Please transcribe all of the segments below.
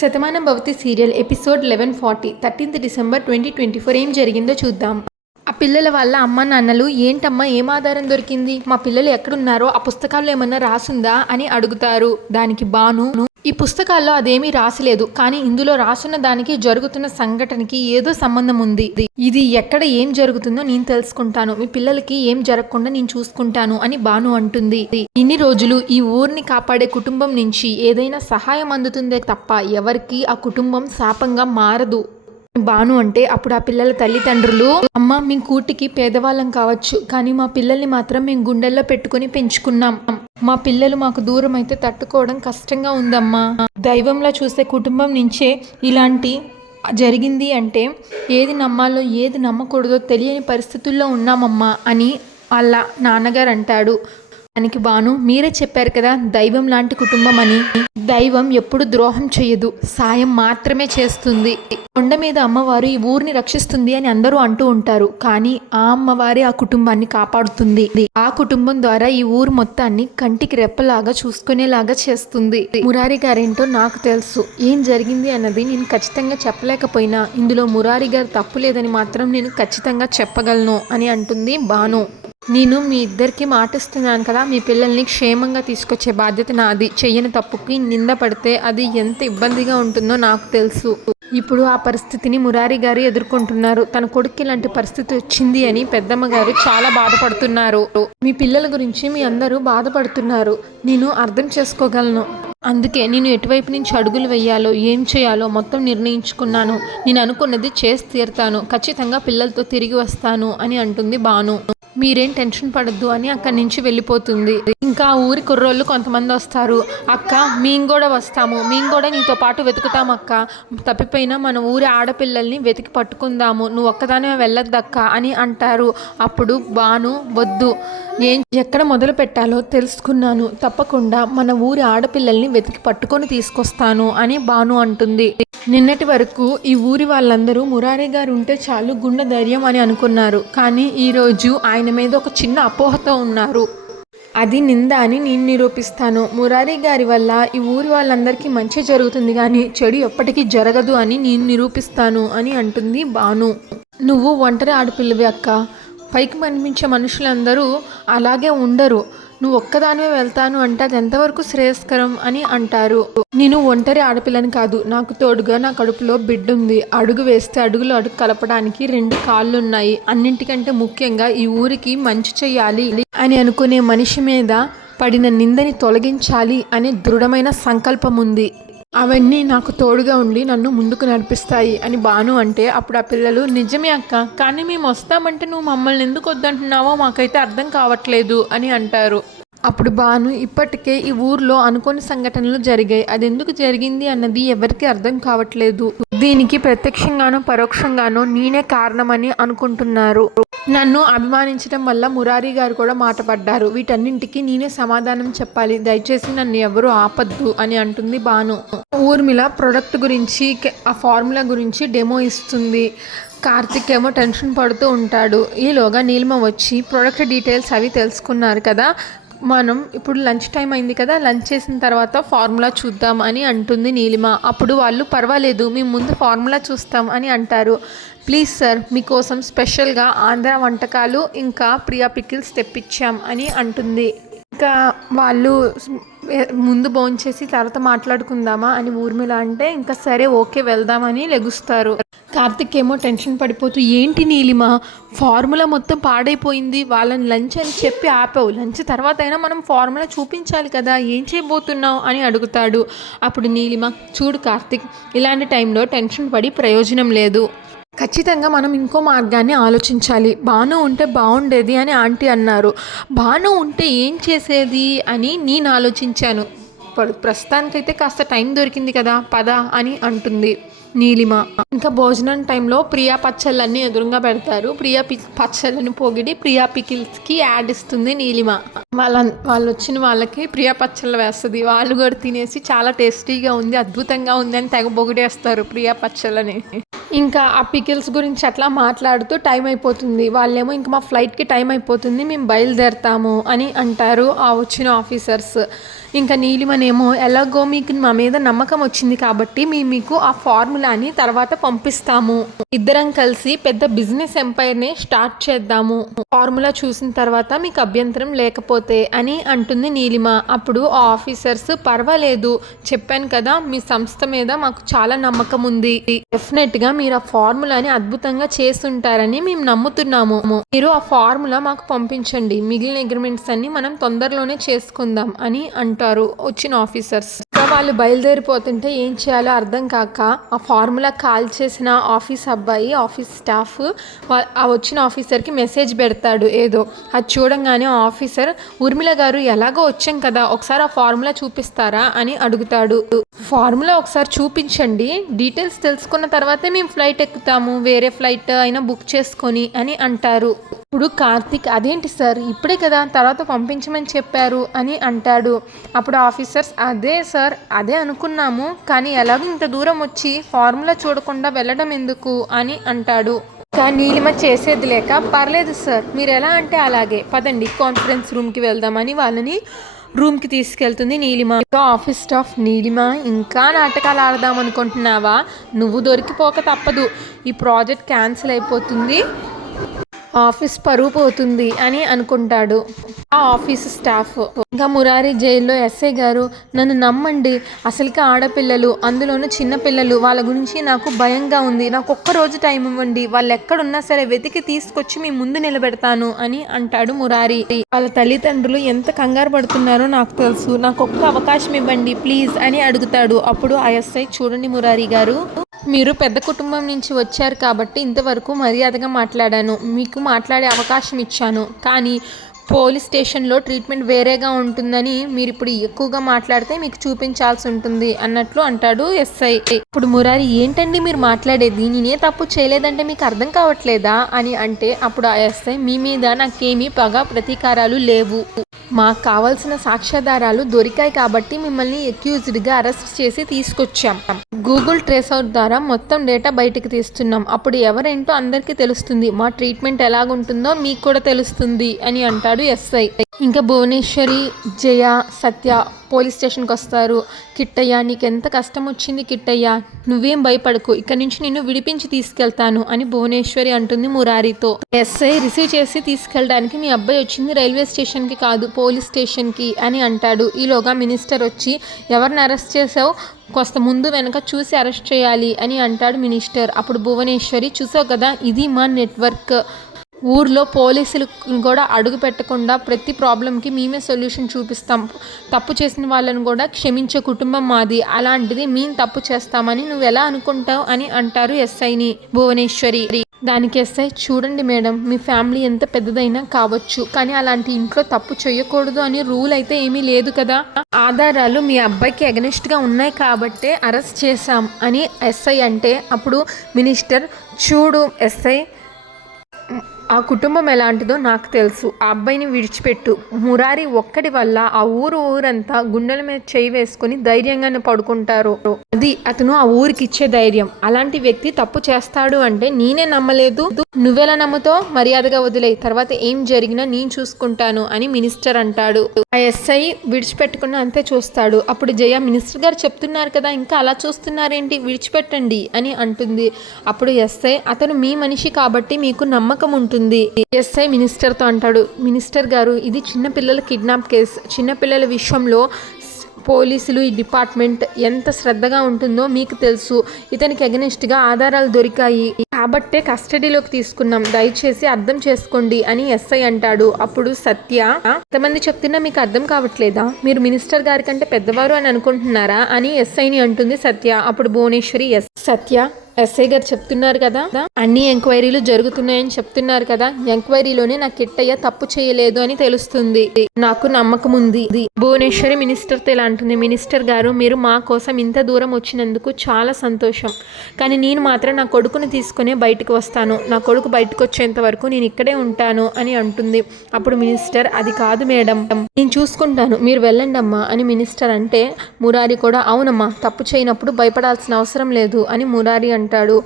Shatamanam Bhavati serial episode 1140 13th December 2024 ఏం జరిగిందో చూద్దాం. ఆ పిల్లల వాళ్ళ అమ్మ నాన్నలు ఏంటమ్మా ఏం ఆధారం దొరికింది, మా పిల్లలు ఎక్కడున్నారో ఆ పుస్తకాల్లో ఏమన్నా రాసుందా అని అడుగుతారు. దానికి బాను ఈ పుస్తకాల్లో అదేమీ రాసిలేదు, కానీ ఇందులో రాసున్న దానికి జరుగుతున్న సంఘటనకి ఏదో సంబంధం ఉంది. ఇది ఎక్కడ ఏం జరుగుతుందో నేను తెలుసుకుంటాను, మీ పిల్లలకి ఏం జరగకుండా నేను చూసుకుంటాను అని బాను అంటుంది. ఇన్ని రోజులు ఈ ఊరిని కాపాడే కుటుంబం నుంచి ఏదైనా సహాయం అందుతుందే తప్ప ఎవరికి ఆ కుటుంబం శాపంగా మారదు బాను అంటే అప్పుడు ఆ పిల్లల తల్లిదండ్రులు, అమ్మ మేము కూటికి పేదవాళ్ళం కావచ్చు, కానీ మా పిల్లల్ని మాత్రం మేము గుండెల్లో పెట్టుకుని పెంచుకున్నాం. మా పిల్లలు మాకు దూరం అయితే తట్టుకోవడం కష్టంగా ఉందమ్మా. దైవంలా చూసే కుటుంబం నుంచే ఇలాంటి జరిగింది అంటే ఏది నమ్మాలో ఏది నమ్మకూడదో తెలియని పరిస్థితుల్లో ఉన్నామమ్మా అని వాళ్ళ నాన్నగారు అంటాడు. దానికి బాను మీరే చెప్పారు కదా దైవం లాంటి కుటుంబం అని. దైవం ఎప్పుడు ద్రోహం చేయదు, సాయం మాత్రమే చేస్తుంది. కొండ మీద అమ్మవారు ఈ ఊరిని రక్షిస్తుంది అని అందరూ అంటూ ఉంటారు, కానీ ఆ అమ్మవారి ఆ కుటుంబాన్ని కాపాడుతుంది. ఆ కుటుంబం ద్వారా ఈ ఊరు మొత్తాన్ని కంటికి రెప్పలాగా చూసుకునేలాగా చేస్తుంది. మురారి గారేంటో నాకు తెలుసు, ఏం జరిగింది అన్నది నేను ఖచ్చితంగా చెప్పలేకపోయినా ఇందులో మురారి గారు తప్పు లేదని మాత్రం నేను ఖచ్చితంగా చెప్పగలను అని అంటుంది బాను. నేను మీ ఇద్దరికి మాటిస్తున్నాను కదా, మీ పిల్లల్ని క్షేమంగా తీసుకొచ్చే బాధ్యత నాది. చెయ్యని తప్పుకి నింద పడితే అది ఎంత ఇబ్బందిగా ఉంటుందో నాకు తెలుసు. ఇప్పుడు ఆ పరిస్థితిని మురారి గారు ఎదుర్కొంటున్నారు. తన కొడుకు ఇలాంటి పరిస్థితి వచ్చింది అని పెద్దమ్మ గారు చాలా బాధపడుతున్నారు. మీ పిల్లల గురించి మీ అందరూ బాధపడుతున్నారు, నేను అర్థం చేసుకోగలను. అందుకే నేను ఎటువైపు నుంచి అడుగులు వేయాలో ఏం చేయాలో మొత్తం నిర్ణయించుకున్నాను. నేను అనుకున్నది చేసి తీరుతాను, ఖచ్చితంగా పిల్లలతో తిరిగి వస్తాను అని అంటుంది బాను. మీరేం టెన్షన్ పడద్దు అని అక్కడి నుంచి వెళ్ళిపోతుంది. ఇంకా ఊరి కుర్రోళ్ళు కొంతమంది వస్తారు. అక్క మేము కూడా వస్తాము, మేము కూడా నీతో పాటు వెతుకుతాం అక్క, తప్పిపోయినా మన ఊరి ఆడపిల్లల్ని వెతికి పట్టుకుందాము, నువ్వు ఒక్కదానే వెళ్ళొద్దక్క అని అంటారు. అప్పుడు బాను వద్దు, ఎక్కడ మొదలు పెట్టాలో తెలుసుకున్నాను, తప్పకుండా మన ఊరి ఆడపిల్లల్ని వెతికి పట్టుకొని తీసుకొస్తాను అని బాను అంటుంది. నిన్నటి వరకు ఈ ఊరి వాళ్ళందరూ మురారి గారు ఉంటే చాలు గుండె ధైర్యం అని అనుకున్నారు, కానీ ఈరోజు ఆయన మీద ఒక చిన్న అపోహతో ఉన్నారు. అది నింద అని నేను నిరూపిస్తాను. మురారి గారి వల్ల ఈ ఊరి వాళ్ళందరికీ మంచి జరుగుతుంది, కానీ చెడు ఎప్పటికీ జరగదు అని నేను నిరూపిస్తాను అని అంటుంది బాను. నువ్వు ఒంటరి ఆడపిల్లవి అక్క, పైకి కనిపించే మనుషులందరూ అలాగే ఉండరు, నువ్వు ఒక్కదానివే వెళ్తాను అంటే అది ఎంతవరకు శ్రేయస్కరం అని అంటారు. నేను ఒంటరి ఆడపిల్లని కాదు, నాకు తోడుగా నా కడుపులో బిడ్డ ఉంది. అడుగు వేస్తే అడుగులు అడుగు కలపడానికి 2 కాళ్ళు ఉన్నాయి. అన్నింటికంటే ముఖ్యంగా ఈ ఊరికి మంచి చెయ్యాలి అని అనుకునే మనిషి మీద పడిన నిందని తొలగించాలి అనే దృఢమైన సంకల్పం ఉంది. అవన్నీ నాకు తోడుగా ఉండి నన్ను ముందుకు నడిపిస్తాయి అని బాను అంటే అప్పుడు ఆ పిల్లలు, నిజమే అక్క, కానీ మేము వస్తామంటే నువ్వు మమ్మల్ని ఎందుకు వద్దంటున్నావో మాకైతే అర్థం కావట్లేదు అని అంటారు. అప్పుడు బాను, ఇప్పటికే ఈ ఊర్లో అనుకోని సంఘటనలు జరిగాయి, అది ఎందుకు జరిగింది అన్నది ఎవరికి అర్థం కావట్లేదు. దీనికి ప్రత్యక్షంగానో పరోక్షంగానో నేనే కారణమని అనుకుంటున్నారు. నన్ను అభిమానించడం వల్ల మురారి గారు కూడా మాట పడ్డారు. వీటన్నింటికి నేనే సమాధానం చెప్పాలి, దయచేసి నన్ను ఎవరు ఆపద్దు అని అంటుంది బాను. ఊర్మిళ ప్రొడక్ట్ గురించి ఆ ఫార్ములా గురించి డెమో ఇస్తుంది. కార్తిక్ ఏమో టెన్షన్ పడుతూ ఉంటాడు. ఈలోగా నీలిమ వచ్చి ప్రొడక్ట్ డీటెయిల్స్ అవి తెలుసుకున్నారు కదా, మనం ఇప్పుడు లంచ్ టైం అయింది కదా, లంచ్ చేసిన తర్వాత ఫార్ములా చూద్దాం అని అంటుంది నీలిమ. అప్పుడు వాళ్ళు, పర్వాలేదు మేము ముందు ఫార్ములా చూస్తాం అని అంటారు. ప్లీజ్ సార్, మీకోసం స్పెషల్గా ఆంధ్ర వంటకాలు ఇంకా ప్రియా పికిల్స్ తెప్పించాం అని అంటుంది. ఇంకా వాళ్ళు ముందు భోంచేసి తర్వాత మాట్లాడుకుందామా అని ఊర్మిళ అంటే, ఇంకా సరే ఓకే వెళ్దామని లెగుస్తారు. కార్తిక్ ఏమో టెన్షన్ పడిపోతూ, ఏంటి నీలిమ ఫార్ములా మొత్తం పాడైపోయింది, వాళ్ళని లంచ్ అని చెప్పి ఆపావు, లంచ్ తర్వాత అయినా మనం ఫార్ములా చూపించాలి కదా, ఏం చేయబోతున్నావు అని అడుగుతాడు. అప్పుడు నీలిమ, చూడు కార్తిక్, ఇలాంటి టైంలో టెన్షన్ పడి ప్రయోజనం లేదు, ఖచ్చితంగా మనం ఇంకో మార్గాన్ని ఆలోచించాలి. బాను ఉంటే బాగుండేది అని ఆంటీ అన్నారు. బాను ఉంటే ఏం చేసేది అని నేను ఆలోచించాను, ప్రస్తుతానికైతే కాస్త టైం దొరికింది కదా, పద అని అంటుంది నీలిమ. ఇంకా భోజనం టైంలో ప్రియా పచ్చళ్ళన్నీ ఎదురుగా పెడతారు. ప్రియా పచ్చళ్ళని పొగిడి ప్రియా పికిల్స్కి యాడ్ ఇస్తుంది నీలిమ. వాళ్ళు వచ్చిన వాళ్ళకి ప్రియా పచ్చళ్ళు వేస్తుంది. వాళ్ళు కూడా తినేసి చాలా టేస్టీగా ఉంది, అద్భుతంగా ఉంది అని తెగ పొగిడేస్తారు ప్రియా పచ్చళ్ళని. ఇంకా ఆ పికిల్స్ గురించి అట్లా మాట్లాడుతూ టైం అయిపోతుంది. వాళ్ళేమో ఇంక మా ఫ్లైట్కి టైం అయిపోతుంది, మేము బయలుదేరుతాము అని అంటారు ఆ వచ్చిన ఆఫీసర్స్. ఇంకా నీలిమనేమో ఎలాగో మీకు మా మీద నమ్మకం వచ్చింది కాబట్టి మేము మీకు ఆ ఫార్ములాని తర్వాత పంపిస్తాము, ఇద్దరం కలిసి పెద్ద బిజినెస్ ఎంపైర్ని స్టార్ట్ చేద్దాము, ఫార్ములా చూసిన తర్వాత మీకు అభ్యంతరం లేకపోతే అని అంటుంది నీలిమ. అప్పుడు ఆ ఆఫీసర్స్ పర్వాలేదు, చెప్పాను కదా మీ సంస్థ మీద మాకు చాలా నమ్మకం ఉంది, డెఫినెట్గా మీరు ఆ ఫార్ములాని అద్భుతంగా చేస్తుంటారని మేము నమ్ముతున్నాము, మీరు ఆ ఫార్ములా మాకు పంపించండి, మిగిలిన అగ్రిమెంట్స్ అన్ని మనం తొందరలోనే చేసుకుందాం అని అంటారు వచ్చిన ఆఫీసర్స్. వాళ్ళు బయలుదేరిపోతుంటే ఏం చేయాలో అర్థం కాక ఆ ఫార్ములా కాల్ చేసిన ఆఫీస్ అబ్బాయి, ఆఫీస్ స్టాఫ్ ఆ వచ్చిన ఆఫీసర్కి మెసేజ్ పెడతాడు ఏదో. అది చూడంగానే ఆ ఆఫీసర్, ఊర్మిళ గారు ఎలాగో వచ్చాం కదా ఒకసారి ఆ ఫార్ములా చూపిస్తారా అని అడుగుతాడు. ఫార్ములా ఒకసారి చూపించండి, డీటెయిల్స్ తెలుసుకున్న తర్వాతే మేము ఫ్లైట్ ఎక్కుతాము, వేరే ఫ్లైట్ అయినా బుక్ చేసుకొని అని అంటారు. ఇప్పుడు కార్తిక్, అదేంటి సార్ ఇప్పుడే కదా తర్వాత పంపించమని చెప్పారు అని అంటాడు. అప్పుడు ఆఫీసర్స్, అదే సార్ అదే అనుకున్నాము, కానీ ఎలాగో ఇంత దూరం వచ్చి ఫార్ములా చూడకుండా వెళ్ళడం ఎందుకు అని అంటాడు. కానీ నీలిమ చేసేది లేక, పర్లేదు సార్ మీరు ఎలా అంటే అలాగే, పదండి కాన్ఫరెన్స్ రూమ్కి వెళ్దామని వాళ్ళని రూమ్కి తీసుకెళ్తుంది నీలిమ. ఆఫీస్ స్టాఫ్, నీలిమ ఇంకా నాటకాలు ఆడదాం అనుకుంటున్నావా, నువ్వు దొరికిపోక తప్పదు, ఈ ప్రాజెక్ట్ క్యాన్సిల్ అయిపోతుంది, ఆఫీస్ పరువు పోతుంది అని అనుకుంటాడు ఆ ఆఫీస్ స్టాఫ్. ఇంకా మురారి జైల్లో ఎస్ఐ గారు, నన్ను నమ్మండి, అసలుకి ఆడపిల్లలు, అందులోనూ చిన్నపిల్లలు, వాళ్ళ గురించి నాకు భయంగా ఉంది, నాకు ఒక్కరోజు టైం ఇవ్వండి, వాళ్ళు ఎక్కడున్నా సరే వెతికి తీసుకొచ్చి మీ ముందు నిలబెడతాను అని అంటాడు మురారి. వాళ్ళ తల్లిదండ్రులు ఎంత కంగారు పడుతున్నారో నాకు తెలుసు, నాకు ఒక్క అవకాశం ఇవ్వండి ప్లీజ్ అని అడుగుతాడు. అప్పుడు ఆ ఎస్ఐ, చూడండి మురారి గారు, మీరు పెద్ద కుటుంబం నుంచి వచ్చారు కాబట్టి ఇంతవరకు మర్యాదగా మాట్లాడాను, మీకు మాట్లాడే అవకాశం ఇచ్చాను, కానీ పోలీస్ స్టేషన్లో ట్రీట్మెంట్ వేరేగా ఉంటుందని మీరు ఇప్పుడు ఎక్కువగా మాట్లాడితే మీకు చూపించాల్సి ఉంటుంది అన్నట్లు అంటాడు ఎస్ఐ. ఇప్పుడు మురారి, ఏంటండి మీరు మాట్లాడేది, నేనే తప్పు చేయలేదంటే మీకు అర్థం కావట్లేదా అని అంటే, అప్పుడు ఆ ఎస్ఐ, మీ మీద నాకేమీ పగ ప్రతీకారాలు లేవు, మాకు కావాల్సిన సాక్ష్యాధారాలు దొరికాయి కాబట్టి మిమ్మల్ని అక్యూజ్డ్గా అరెస్ట్ చేసి తీసుకొచ్చాం, గూగుల్ ట్రేస్ అవుట్ ద్వారా మొత్తం డేటా బయటకు తీస్తున్నాం, అప్పుడు ఎవరేంటో అందరికీ తెలుస్తుంది, మా ట్రీట్మెంట్ ఎలాగుంటుందో మీకు కూడా తెలుస్తుంది అని అంటాడు ఎస్ఐ. ఇంకా భువనేశ్వరి, జయ, సత్య పోలీస్ స్టేషన్కి వస్తారు. కిట్టయ్య, నీకెంత కష్టం వచ్చింది కిట్టయ్య, నువ్వేం భయపడకు, ఇక్కడి నుంచి నిన్ను విడిపించి తీసుకెళ్తాను అని భువనేశ్వరి అంటుంది మురారితో. ఎస్ఐ, రిసీవ్ చేసి తీసుకెళ్ళడానికి మీ అబ్బాయి వచ్చింది రైల్వే స్టేషన్కి కాదు పోలీస్ స్టేషన్కి అని అంటాడు. ఈలోగా మినిస్టర్ వచ్చి, ఎవరిని అరెస్ట్ చేసావు, కొంత ముందు వెనక చూసి అరెస్ట్ చేయాలి అని అంటాడు మినిస్టర్. అప్పుడు భువనేశ్వరి, చూసావు కదా ఇది మా నెట్వర్క్, ఊర్లో పోలీసులు కూడా అడుగు పెట్టకుండా ప్రతి ప్రాబ్లంకి మేమే సొల్యూషన్ చూపిస్తాం, తప్పు చేసిన వాళ్ళని కూడా క్షమించే కుటుంబం మాది, అలాంటిది మేము తప్పు చేస్తామని నువ్వు ఎలా అనుకుంటావు అని అంటారు ఎస్ఐని భువనేశ్వరి. దానికి ఎస్ఐ, చూడండి మేడం, మీ ఫ్యామిలీ ఎంత పెద్దదైనా కావచ్చు, కానీ అలాంటి ఇంట్లో తప్పు చేయకూడదు అని రూల్ అయితే ఏమీ లేదు కదా, ఆధారాలు మీ అబ్బాయికి అగెనిస్ట్గా ఉన్నాయి కాబట్టే అరెస్ట్ చేశాం అని ఎస్ఐ అంటే, అప్పుడు మినిస్టర్, చూడు ఎస్ఐ, ఆ కుటుంబం ఎలాంటిదో నాకు తెలుసు, ఆ అబ్బాయిని విడిచిపెట్టు, మురారి ఒక్కడి వల్ల ఆ ఊరంతా గుండెల మీద చేయి వేసుకొని ధైర్యంగానే పడుకుంటారు, అది అతను ఆ ఊరికి ఇచ్చే ధైర్యం, అలాంటి వ్యక్తి తప్పు చేస్తాడు అంటే నేనే నమ్మలేదు, నువ్వెలా నమ్ముతావు, మర్యాదగా వదిలేయి, తర్వాత ఏం జరిగినా నేను చూసుకుంటాను అని మినిస్టర్ అంటాడు. ఆ ఎస్ఐ విడిచిపెట్టుకున్న అంతే చూస్తాడు. అప్పుడు జయ, మినిస్టర్ గారు చెప్తున్నారు కదా ఇంకా అలా చూస్తున్నారేంటి, విడిచిపెట్టండి అని అంటుంది. అప్పుడు ఎస్ఐ, అతను మీ మనిషి కాబట్టి మీకు నమ్మకం ఉంటుంది. ఎస్ఐ మినిస్టర్తో అంటాడు, మినిస్టర్ గారు, ఇది చిన్నపిల్లల కిడ్నాప్ కేసు, చిన్నపిల్లల విషయంలో పోలీసులు ఈ డిపార్ట్మెంట్ ఎంత శ్రద్ధగా ఉంటుందో మీకు తెలుసు, ఇతనికి అగెనిస్ట్గా ఆధారాలు దొరికాయి కాబట్టే కస్టడీలోకి తీసుకున్నాం, దయచేసి అర్థం చేసుకోండి అని ఎస్ఐ అంటాడు. అప్పుడు సత్య, ఎంతమంది చెప్తున్నా మీకు అర్థం కావట్లేదా, మీరు మినిస్టర్ గారి కంటే పెద్దవారు అని అనుకుంటున్నారా అని ఎస్ఐని అంటుంది సత్య. అప్పుడు భువనేశ్వరి, సత్య, ఎస్ఐ గారు చెప్తున్నారు కదా, అన్ని ఎంక్వైరీలు జరుగుతున్నాయని చెప్తున్నారు కదా, ఎంక్వైరీలోనే నా కిట్టయ్య తప్పు చేయలేదు అని తెలుస్తుంది, నాకు నమ్మకం ఉంది. భువనేశ్వరి మినిస్టర్తో ఇలా అంటుంది, మినిస్టర్ గారు, మీరు మా కోసం ఇంత దూరం వచ్చినందుకు చాలా సంతోషం, కానీ నేను మాత్రం నా కొడుకుని తీసుకునే బయటకు వస్తాను, నా కొడుకు బయటకు వచ్చేంత వరకు నేను ఇక్కడే ఉంటాను అని అంటుంది. అప్పుడు మినిస్టర్, అది కాదు మేడం, నేను చూసుకుంటాను, మీరు వెళ్ళండి అమ్మా అని మినిస్టర్ అంటే, మురారి కూడా, అవునమ్మా తప్పు చేయనప్పుడు భయపడాల్సిన అవసరం లేదు అని మురారి అంటాడు. అంటాడు.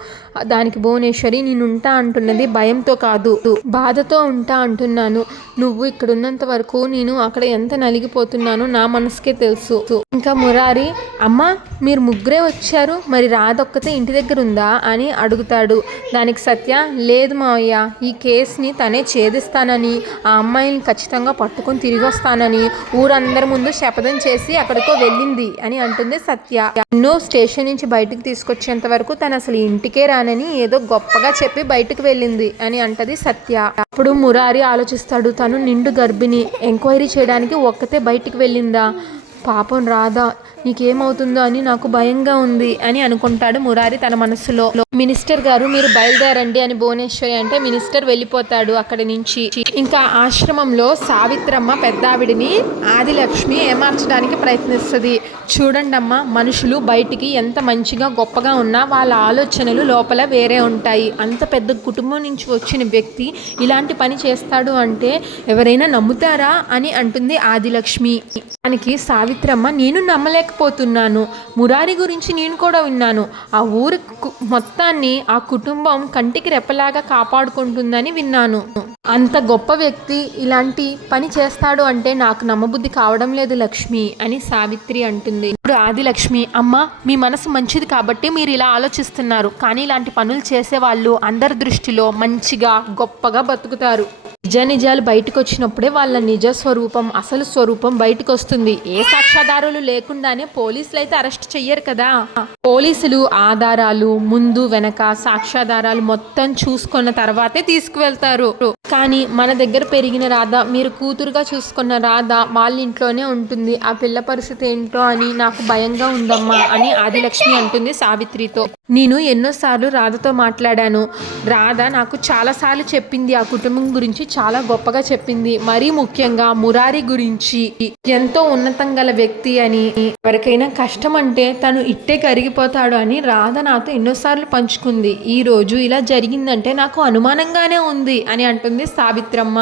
దానికి భువనేశ్వరి, నేను ఉంటా అంటున్నది భయంతో కాదు, బాధతో ఉంటా అంటున్నాను. నువ్వు ఇక్కడ ఉన్నంత వరకు నేను అక్కడ ఎంత నలిగిపోతున్నానో నా మనసుకే తెలుసు. ఇంకా మురారి, అమ్మ మీరు ముగ్గురే వచ్చారు, మరి రాధొక్కతే ఇంటి దగ్గర ఉందా అని అడుగుతాడు. దానికి సత్య, లేదు మావయ్య, ఈ కేసుని తనే ఛేదిస్తానని, ఆ అమ్మాయిని ఖచ్చితంగా పట్టుకొని తిరిగి వస్తానని ఊరందరి ముందు శపథం చేసి అక్కడికో వెళ్ళింది అని అంటుంది సత్య. ఎన్నో స్టేషన్ నుంచి బయటకు తీసుకొచ్చేంత వరకు తను అసలు ఇంటికే రానని ఏదో గొప్పగా చెప్పి బయటకు వెళ్ళింది అని అంటది సత్య. అప్పుడు మురారి ఆలోచిస్తాడు, తను నిండు గర్భిణి, ఎంక్వైరీ చేయడానికి ఒక్కతే బయటికి వెళ్ళిందా, పాపం రాధా నీకేమవుతుందో అని నాకు భయంగా ఉంది అని అనుకుంటాడు మురారి తన మనసులో. మినిస్టర్ గారు మీరు బయలుదేరండి అని భువనేశ్వరి అంటే మినిస్టర్ వెళ్ళిపోతాడు అక్కడి నుంచి. ఇంకా ఆశ్రమంలో సావిత్రమ్మ పెద్దావిడిని ఆదిలక్ష్మి ఏమార్చడానికి ప్రయత్నిస్తుంది. చూడండి అమ్మ, మనుషులు బయటికి ఎంత మంచిగా గొప్పగా ఉన్నా వాళ్ళ ఆలోచనలు లోపల వేరే ఉంటాయి. అంత పెద్ద కుటుంబం నుంచి వచ్చిన వ్యక్తి ఇలాంటి పని చేస్తాడు అంటే ఎవరైనా నమ్ముతారా అని అంటుంది ఆదిలక్ష్మి. దానికి సావిత్రమ్మ, నేను నమ్మలేకపోతున్నాను, మురారి గురించి నేను కూడా విన్నాను, ఆ ఊరి మొత్తాన్ని ఆ కుటుంబం కంటికి రెప్పలాగా కాపాడుకుంటుందని విన్నాను, అంత గొప్ప వ్యక్తి ఇలాంటి పని చేస్తాడు అంటే నాకు నమ్మబుద్ధి కావడం లేదు లక్ష్మి అని సావిత్రి అంటుంది. ఇప్పుడు ఆదిలక్ష్మి, అమ్మ మీ మనసు మంచిది కాబట్టి మీరు ఇలా ఆలోచిస్తున్నారు, కానీ ఇలాంటి పనులు చేసేవాళ్ళు అందరి దృష్టిలో మంచిగా గొప్పగా బతుకుతారు. నిజాలు బయటకు వచ్చినప్పుడే వాళ్ళ నిజ స్వరూపం, అసలు స్వరూపం బయటకు వస్తుంది. ఏ సాక్ష్యాధారాలు లేకుండానే పోలీసులు అయితే అరెస్ట్ చెయ్యరు కదా. పోలీసులు ఆధారాలు ముందు వెనక సాక్ష్యాధారాలు మొత్తం చూసుకున్న తర్వాతే తీసుకువెళ్తారు. కానీ మన దగ్గర పెరిగిన రాధ, మీరు కూతురుగా చూసుకున్న రాధ వాళ్ళ ఇంట్లోనే ఉంటుంది. ఆ పిల్ల పరిస్థితి ఏంటో అని నాకు భయంగా ఉందమ్మా అని ఆదిలక్ష్మి అంటుంది సావిత్రితో. నేను ఎన్నోసార్లు రాధతో మాట్లాడాను. రాధ నాకు చాలాసార్లు చెప్పింది, ఆ కుటుంబం గురించి చాలా గొప్పగా చెప్పింది. మరీ ముఖ్యంగా మురారి గురించి ఎంతో ఉన్నతం గల వ్యక్తి అని, ఎవరికైనా కష్టం అంటే తను ఇట్టే కరిగిపోతాడు అని రాధ నాతో ఎన్నోసార్లు పంచుకుంది. ఈ రోజు ఇలా జరిగిందంటే నాకు అనుమానంగానే ఉంది అని అంటుంది సావిత్రమ్మ.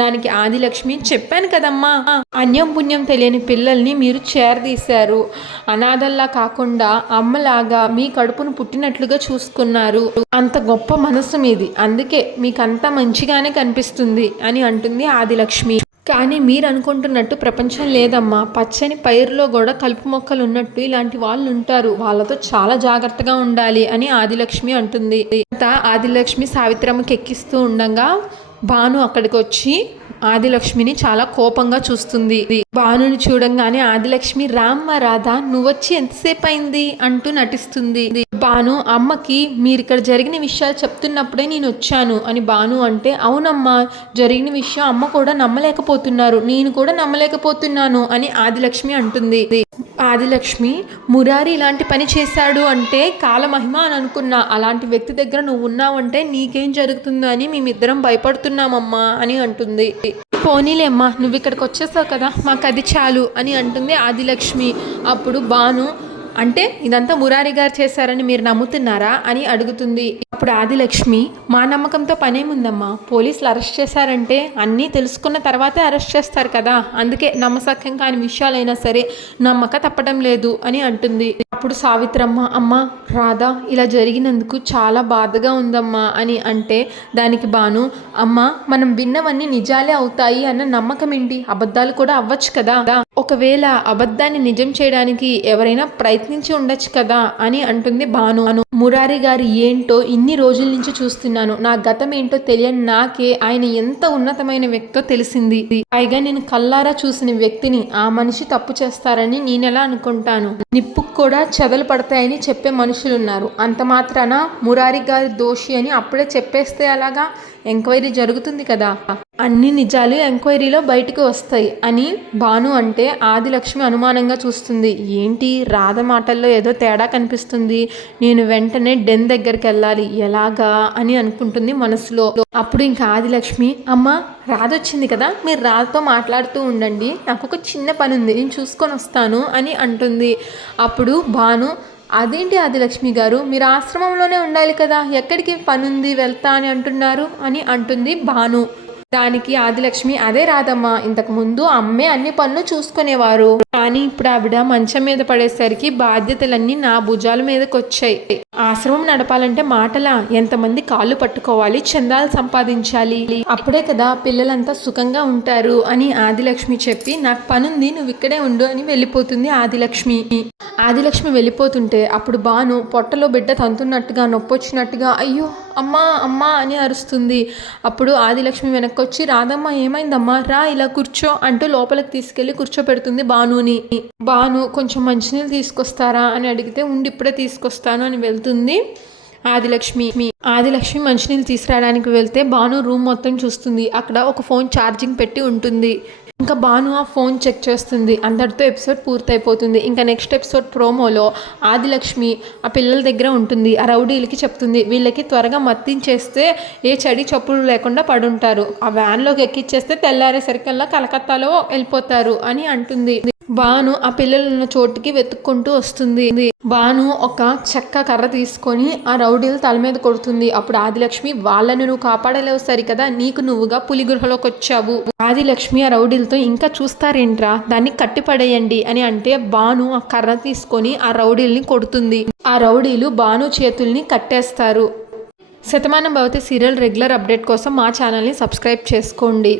దానికి ఆదిలక్ష్మి, చెప్పాను కదమ్మా, అన్యం పుణ్యం తెలియని పిల్లల్ని మీరు చేరదీశారు, అనాథల్లా కాకుండా అమ్మలాగా మీ కడుపును పుట్టినట్లుగా చూసుకున్నారు, అంత గొప్ప మనసు మీది, అందుకే మీకంతా మంచిగానే కనిపిస్తుంది అని అంటుంది ఆదిలక్ష్మి. కానీ మీరు అనుకుంటున్నట్టు ప్రపంచం లేదమ్మా, పచ్చని పైరులో కూడా కలుపు మొక్కలు ఉన్నట్టు ఇలాంటి వాళ్ళు ఉంటారు, వాళ్ళతో చాలా జాగ్రత్తగా ఉండాలి అని ఆదిలక్ష్మి అంటుంది. ఆదిలక్ష్మి సావిత్రమ్మకి ఎక్కిస్తూ ఉండగా భాను అక్కడికి వచ్చి ఆదిలక్ష్మిని చాలా కోపంగా చూస్తుంది. భానుని చూడంగానే ఆదిలక్ష్మి, రామ్మ రాధ నువ్వొచ్చి ఎంతసేపు అయింది అంటూ నటిస్తుంది. భాను, అమ్మకి మీరు ఇక్కడ జరిగిన విషయాలు చెప్తున్నప్పుడే నేను వచ్చాను అని భాను అంటే, అవునమ్మా జరిగిన విషయం అమ్మ కూడా నమ్మలేకపోతున్నారు, నేను కూడా నమ్మలేకపోతున్నాను అని ఆదిలక్ష్మి అంటుంది. ఆదిలక్ష్మి, మురారి ఇలాంటి పని చేశాడు అంటే కాలమహిమ అని అనుకున్నా, అలాంటి వ్యక్తి దగ్గర నువ్వు ఉన్నావంటే నీకేం జరుగుతుందో అని మేమిద్దరం భయపడుతున్నామమ్మా అని అంటుంది. పోనీలేమ్మా, నువ్వు ఇక్కడికి వచ్చేసావు కదా, మాకు అది చాలు అని అంటుంది ఆదిలక్ష్మి. అప్పుడు భాను, అంటే ఇదంతా మురారి గారు చేశారని మీరు నమ్ముతున్నారా అని అడుగుతుంది. అప్పుడు ఆదిలక్ష్మి, మా నమ్మకంతో పనేముందమ్మా, పోలీసులు అరెస్ట్ చేశారంటే అన్నీ తెలుసుకున్న తర్వాతే అరెస్ట్ చేస్తారు కదా, అందుకే నమ్మసక్యం కాని విషయాలైనా సరే నమ్మక తప్పడం లేదు అని అంటుంది. అప్పుడు సావిత్రమ్మ, అమ్మ రాధ ఇలా జరిగినందుకు చాలా బాధగా ఉందమ్మా అని అంటే, దానికి భాను, అమ్మ మనం విన్నవన్నీ నిజాలే అవుతాయి అన్న నమ్మకం ఏంటి, అబద్ధాలు కూడా అవ్వచ్చు కదా, ఒకవేళ అబద్ధాన్ని నిజం చేయడానికి ఎవరైనా ప్రయత్నించి ఉండొచ్చు కదా అని అంటుంది భాను. మురారి గారు ఏంటో ఇన్ని రోజుల నుంచి చూస్తున్నాను, నా గతం ఏంటో తెలియని నాకే ఆయన ఎంత ఉన్నతమైన వ్యక్తో తెలిసింది. పైగా నేను కల్లారా చూసిన వ్యక్తిని ఆ మనిషి తప్పు చేస్తారని నేనెలా అనుకుంటాను, నిప్పుకు కూడా చెదలు పడతాయని చెప్పే మనుషులున్నారు, అంత మాత్రాన మురారి గారి దోషి అని అప్పుడే చెప్పేస్తే అలాగా, ఎంక్వైరీ జరుగుతుంది కదా, అన్ని నిజాలు ఎంక్వైరీలో బయటకు వస్తాయి అని భాను అంటే ఆదిలక్ష్మి అనుమానంగా చూస్తుంది. ఏంటి రాధ మాటల్లో ఏదో తేడా కనిపిస్తుంది, నేను వెంటనే డెన్ దగ్గరికి వెళ్ళాలి ఎలాగా అని అనుకుంటుంది మనసులో. అప్పుడు ఇంకా ఆదిలక్ష్మి, అమ్మ రాధ వచ్చింది కదా, మీరు రాధతో మాట్లాడుతూ ఉండండి, నాకు ఒక చిన్న పని ఉంది నేను చూసుకొని వస్తాను అని అంటుంది. అప్పుడు భాను, అదేంటి ఆదిలక్ష్మి గారు, మీరు ఆశ్రమంలోనే ఉండాలి కదా, ఎక్కడికి పనుంది వెళ్తా అని అంటున్నారు అని అంటుంది భాను. దానికి ఆదిలక్ష్మి, అదే రాదమ్మా, ఇంతకు ముందు అమ్మే అన్ని పనులు చూసుకునేవారు, కానీ ఇప్పుడు ఆవిడ మంచం మీద పడేసరికి బాధ్యతలన్నీ నా భుజాల మీదకి వచ్చాయి, ఆశ్రమం నడపాలంటే మాటలా, ఎంతమంది కాళ్ళు పట్టుకోవాలి, చందాలు సంపాదించాలి, అప్పుడే కదా పిల్లలంతా సుఖంగా ఉంటారు అని ఆదిలక్ష్మి చెప్పి నాకు పనుంది నువ్వు ఇక్కడే ఉండు అని వెళ్ళిపోతుంది ఆదిలక్ష్మి. ఆదిలక్ష్మి వెళ్ళిపోతుంటే అప్పుడు భాను పొట్టలో బిడ్డ తంతున్నట్టుగా నొప్పొచ్చినట్టుగా అయ్యో అమ్మా అమ్మా అని అరుస్తుంది. అప్పుడు ఆదిలక్ష్మి వెనక్కి వచ్చి రాధమ్మ ఏమైందమ్మా, రా ఇలా కూర్చో అంటూ లోపలికి తీసుకెళ్లి కూర్చోపెడుతుంది భానుని. భాను కొంచెం మంచినీళ్ళు తీసుకొస్తారా అని అడిగితే ఉండి ఇప్పుడే తీసుకొస్తాను అని వెళ్తుంది ఆదిలక్ష్మి మంచినీళ్ళు తీసుకురావడానికి వెళ్తే భాను రూమ్ మొత్తం చూస్తుంది. అక్కడ ఒక ఫోన్ ఛార్జింగ్ పెట్టి ఉంటుంది. ఇంకా భాను ఆ ఫోన్ చెక్ చేస్తుంది. అందరితో ఎపిసోడ్ పూర్తయిపోతుంది. ఇంకా నెక్స్ట్ ఎపిసోడ్ ప్రోమోలో ఆదిలక్ష్మి ఆ పిల్లల దగ్గర ఉంటుంది. ఆ రౌడీలకి చెప్తుంది వీళ్ళకి త్వరగా మత్తించేస్తే ఏ చడి చప్పుడు లేకుండా పడుంటారు, ఆ వ్యాన్లోకి ఎక్కిచ్చేస్తే తెల్లారేసరికల్లా కలకత్తాలో వెళ్ళిపోతారు అని అంటుంది. భాను ఆ పిల్లలున్న చోటుకి వెతుక్కుంటూ వస్తుంది. భాను ఒక చెక్క కర్ర తీసుకొని ఆ రౌడీలు తల మీద కొడుతుంది. అప్పుడు ఆదిలక్ష్మి వాళ్ళని నువ్వు కాపాడలేవు సరికదా, నీకు నువ్వుగా పులిగృహలోకి వచ్చావు. ఆదిలక్ష్మి ఆ రౌడీలతో ఇంకా చూస్తారేంట్రా, దాన్ని కట్టిపడేయండి అని అంటే భాను ఆ కర్ర తీసుకొని ఆ రౌడీల్ని కొడుతుంది. ఆ రౌడీలు భాను చేతుల్ని కట్టేస్తారు. Shatamanam Bhavati serial regular update కోసం మా ఛానల్ని సబ్స్క్రైబ్ చేసుకోండి.